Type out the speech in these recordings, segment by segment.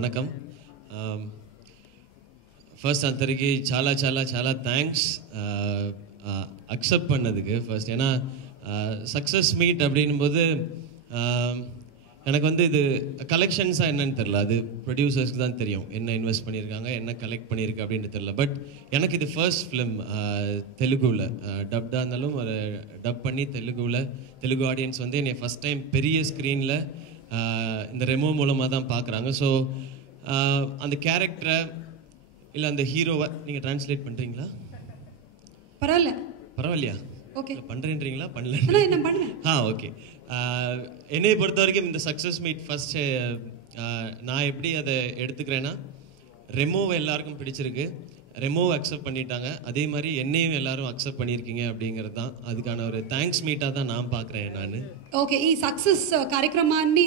Vanakkam first అందరికి చాలా చాలా చాలా థ్యాంక్స్ அக்செப்ட் பண்ணதுக்கு ஃபர்ஸ்ட். ஏன்னா சக்ஸஸ் மீட் அப்படின்போது எனக்கு வந்து இது கலெக்ஷன்ஸாக என்னன்னு தெரில, அது ப்ரொடியூசர்ஸ்க்கு தான் தெரியும் என்ன இன்வெஸ்ட் பண்ணியிருக்காங்க என்ன கலெக்ட் பண்ணியிருக்கு அப்படின்னு தெரில. பட் எனக்கு இது ஃபர்ஸ்ட் ஃபிலிம் தெலுங்குவில் டப்டாக இருந்தாலும் ஒரு டப் பண்ணி தெலுங்கு ஆடியன்ஸ் வந்து என்னை ஃபஸ்ட் டைம் பெரிய ஸ்க்ரீனில் இந்த ரெமோ மூலமாக தான் பார்க்குறாங்க. ஸோ அந்த கேரக்டரை இல்லை அந்த ஹீரோவை நீங்கள் ட்ரான்ஸ்லேட் பண்ணுறீங்களா? பரவாயில்லையா? ஓகே பண்ணுறேன்றீங்களா? பண்ணல. ஓகே. என்னை பொறுத்த வரைக்கும் இந்த சக்ஸஸ் மீட் ஃபஸ்ட்டு நான் எப்படி அதை எடுத்துக்கிறேன்னா, ரெமோவை எல்லாருக்கும் பிடிச்சிருக்கு, ரெமோவை அக்செப்ட் பண்ணிட்டாங்க, அதே மாதிரி என்னையும் எல்லாரும் அக்செப்ட் பண்ணியிருக்கீங்க அப்படிங்கிறது தான் அதுக்கான ஒரு தேங்க்ஸ் மீட்டாக தான் நான் பார்க்குறேன் நான். ఓకే, ఈ సక్సెస్ కార్యక్రమాన్ని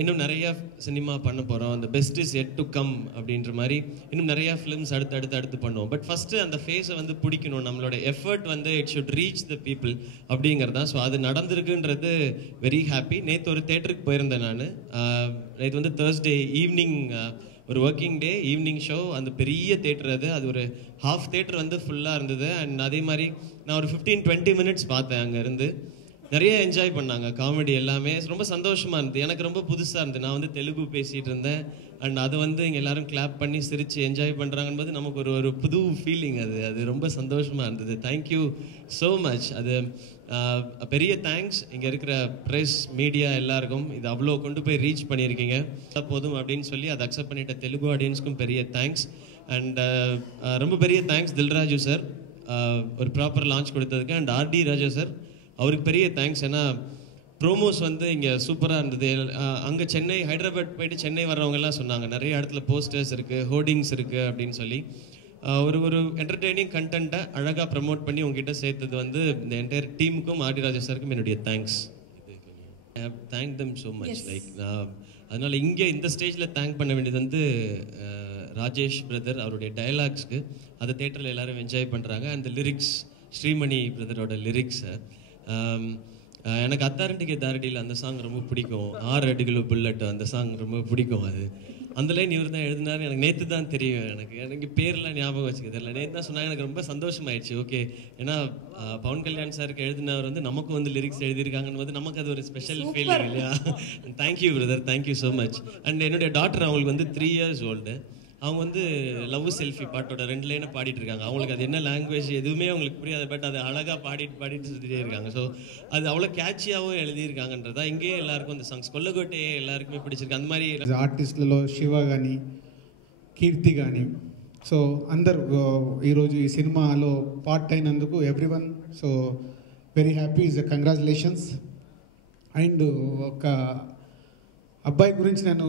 இன்னும் நிறைய சினிமா பண்ண போகிறோம், அந்த best is yet to come அப்படின்ற மாதிரி இன்னும் நிறையா ஃபிலிம்ஸ் அடுத்து பண்ணுவோம். பட் ஃபஸ்ட்டு அந்த ஃபேஸை வந்து பிடிக்கணும், நம்மளோட எஃபர்ட் வந்து it should reach the people அப்படிங்கிறது தான். ஸோ அது நடந்திருக்குன்றது வெரி ஹாப்பி. நேற்று ஒரு தேட்டருக்கு போயிருந்தேன் நான். நேற்று வந்து தேர்ஸ்டே ஈவினிங் ஒரு ஒர்க்கிங் டே ஈவினிங் ஷோ, அந்த பெரிய தேட்டர் அது ஒரு ஹாஃப் தேட்டர் வந்து ஃபுல்லாக இருந்தது. அண்ட் அதே மாதிரி நான் ஒரு 15-20 மினிட்ஸ் பார்த்தேன். அங்கேருந்து நிறைய என்ஜாய் பண்ணாங்க, காமெடி எல்லாமே ரொம்ப சந்தோஷமாக இருந்தது. எனக்கு ரொம்ப புதுசாக இருந்தது. நான் வந்து தெலுங்கு பேசிகிட்டு இருந்தேன் அண்ட் அதை வந்து இங்கே எல்லோரும் கிளாப் பண்ணி சிரித்து என்ஜாய் பண்ணுறாங்கன்றது நமக்கு ஒரு புது ஃபீலிங். அது ரொம்ப சந்தோஷமாக இருந்தது. Thank you so much. அது பெரிய தேங்க்ஸ் இங்கே இருக்கிற ப்ரெஸ் மீடியா எல்லாருக்கும். இது அவ்வளோ கொண்டு போய் ரீச் பண்ணியிருக்கீங்க, போதும் அப்படின்னு சொல்லி அதை அக்செப்ட் பண்ணிட்ட தெலுங்கு ஆடியன்ஸ்க்கும் பெரிய தேங்க்ஸ். அண்ட் ரொம்ப பெரிய தேங்க்ஸ் தில்ராஜு சார் ஒரு ப்ராப்பர் லான்ச் கொடுத்ததுக்கு. அண்ட் ஆர்டி ராஜா சார் அவருக்கு பெரிய தேங்க்ஸ். ஏன்னா ப்ரோமோஸ் வந்து இங்கே சூப்பராக இருந்தது. அங்கே சென்னை ஹைதராபாத் போயிட்டு சென்னை வர்றவங்கெல்லாம் சொன்னாங்க நிறைய இடத்துல போஸ்டர்ஸ் இருக்குது, ஹோர்டிங்ஸ் இருக்குது அப்படின்னு சொல்லி. ஒரு என்டர்டெய்னிங் கண்டென்ட்டை அழகாக ப்ரமோட் பண்ணி உங்ககிட்ட சேர்த்தது வந்து இந்த என்டையர் டீமுக்கும் ஆர்டி ராஜா சாருக்கும் என்னுடைய thanks. Thank them so much. Like நான் அதனால் இங்கே இந்த ஸ்டேஜில் தேங்க் பண்ண வேண்டியது வந்து ராஜேஷ் பிரதர், அவருடைய டயலாக்ஸ்க்கு அதை தேட்டரில் எல்லோரும் என்ஜாய் பண்ணுறாங்க. அந்த லிரிக்ஸ் ஸ்ரீமணி பிரதரோட லிரிக்ஸை எனக்கு அத்தாரண்டிகே தாரடியில் அந்த சாங் ரொம்ப பிடிக்கும். 6 அடிகளு புல்லட் அந்த சாங் ரொம்ப பிடிக்கும். அந்த லைன் இவர் தான் எழுதினார். எனக்கு நேற்று தான் தெரியும். எனக்கு பேர்லாம் ஞாபகம் வச்சுக்கிறது இல்லை. நேற்று தான் சொன்னாங்க. எனக்கு ரொம்ப சந்தோஷமாயிடுச்சு. ஓகே, ஏன்னா பவன் கல்யாண் சாருக்கு எழுதினவர் வந்து நமக்கும் வந்து லிரிக்ஸ் எழுதியிருக்காங்கன்னு போது நமக்கு அது ஒரு ஸ்பெஷல் ஃபீலிங் இல்லையா? Thank you brother, thank you so much. And என்னுடைய டாட்டர் அவங்களுக்கு வந்து 3 இயர்ஸ் ஓல்டு. அவங்க வந்து லவ் செல்ஃபி பாட்டோட 2 லைனை பாடிட்டு இருக்காங்க. அவங்களுக்கு அது என்ன லாங்குவேஜ் எதுவுமே அவங்களுக்கு புரியாது, பட் அது அழகாக பாடிட்டு சுற்றிட்டே இருக்காங்க. ஸோ அது அவ்வளோ கேட்சியாகவும் எழுதியிருக்காங்கன்றதா இங்கேயே எல்லாருக்கும் அந்த சாங்ஸ் கொல்லகோட்டையே எல்லாருக்குமே பிடிச்சிருக்கு. அந்த மாதிரி ఆర్టిస్టులలో శివ కానీ కీర్తి కానీ సో అందరు ఈరోజు ఈ సినిమాలో పార్ట్ అయినందుకు everyone so very happy. Is congratulations. And ఒక అబ్బాయి గురించి నేను